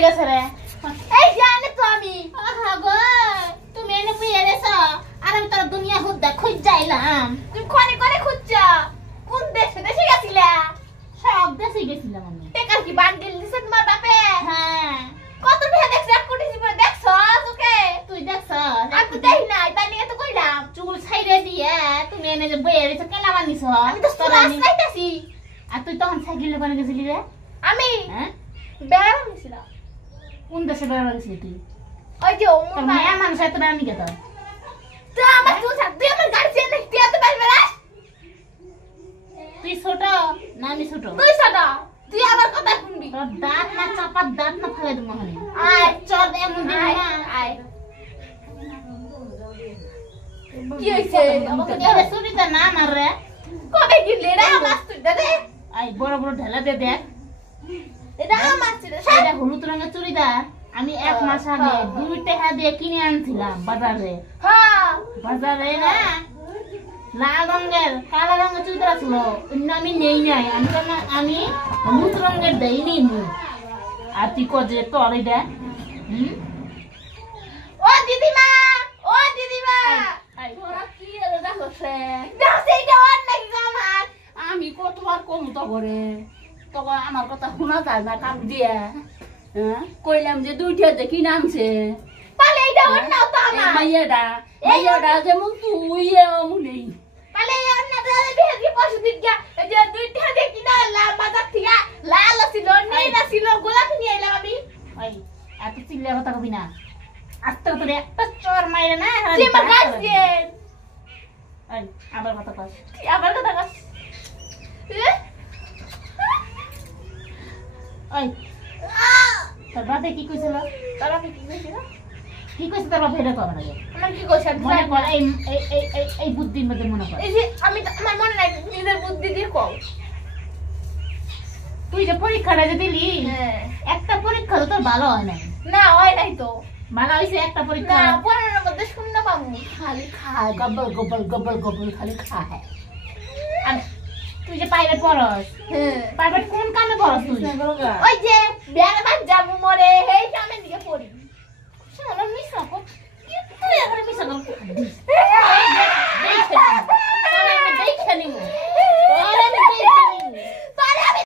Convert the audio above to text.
কোথায় গেছে রে এই জানে তো আমি আহা গো তুমি এনে পুয়ে রেছো আর আমি তোর দুনিয়া হুদ্দা খুঁজ যাইলাম তুমি কোনে কোনে খুঁজছো কোন দেশে দেশে গেছিলা সব দেশে গেছিলাম আমি টাকা কি বান্ডিল দিছে তোমার বাপে হ্যাঁ কত টাকা দেখছ 1 কোটি করে দেখছো তোকে তুই দেখছ আমি তো দেখি নাই তাই নিয়ে তো কইলাম চুল ছাইরে দিয়ে তুমি এনে যে বইয়ে রেছো কেলা বানিছো আমি তো তোর আসলাইতাছি আর তুই তখন সাইকেলে কোনে গেছিলি রে আমি হ্যাঁ বেড়ানো গেছিলাম কোন দেশে বেড়ানো গেছিলি তুই ওই যে তোর মায়া মানুষ এত বেড়ানি কে তোর তুই আমার তুই তুই আমার গাড়ি চেয়ে দেখতে এত পারবে না তুই ছোট না আমি ছোট তুই ছোট তুই আমার কথা শুনবি তোর দাঁত না চাপার দাঁত না ফেলে দেব মনে আয় চল এমন দিন না আয় কি হইছে আমাকে এর সুবিধা না মার রে কবে গিলে রে মাছ তুই দে আই বড় বড় ঢেলা দে দেখ এটা মাছ রে এটা হলুদ রঙের চুড়িদার আমি 1 মাস আগে 2 টাকা দিয়ে কিনে আনছিলাম বাজারে হ্যাঁ বাজারে না লাল রঙের কালো রঙের চুড়িদার ছিল আমি নেই নাই আমি হলুদ রঙের দেইনি আর তুই কজে তোর এটা ও দিদিমা তোরা কি এটা হচ্ছে দেখছে এটা আর নাকি আমার আমি কতবার কম তো করে তখন আমার কথা শোনা যায় না কাম দিয়ে হ্যাঁ কইলাম যে 2টা দেখি নামছে পালে এটা অন্য তো আমার মাইয়াডা যেমন তুই এমনই পালে অন্য দাদা দেখি পশু দিগা যে 2টা দেখি না বাজার থেকে লাল ছিল নীল ছিল গোলাপি নিয়ে এলাম আমি ওই এত চিল্লা কথা কবি না আস্তে করে একটা চর মাইরে না যে আমার গাছ দিয়ে ওই আবার কথা কস আবার কথা কস ওই তোর বাপে কি কইছিল তোর বাপে কি কইছিল কি কইছে তোর বাপে এটা কর লাগে আমার কি কইছে মনে কর এই বুদ্ধির মধ্যে মনে কর এই যে আমি আমার মনে নাই নিজের বুদ্ধি দিয়ে কও তুই যে পরীক্ষাটা যে দিলি একটা পরীক্ষা তো তোর ভালো হয় নাই না হয় নাই তো ভালো হইছে একটা পরীক্ষা না 15 এর মধ্যে শূন্য পাবো খালি খায় গবল গবল গবল গবল খালি খায় আমি তুই যে প্রাইভেট পড়স প্রাইভেট কোন কামে পড়স তুই ওই যে বিয়ার বাদ যাবো মরে এই কামে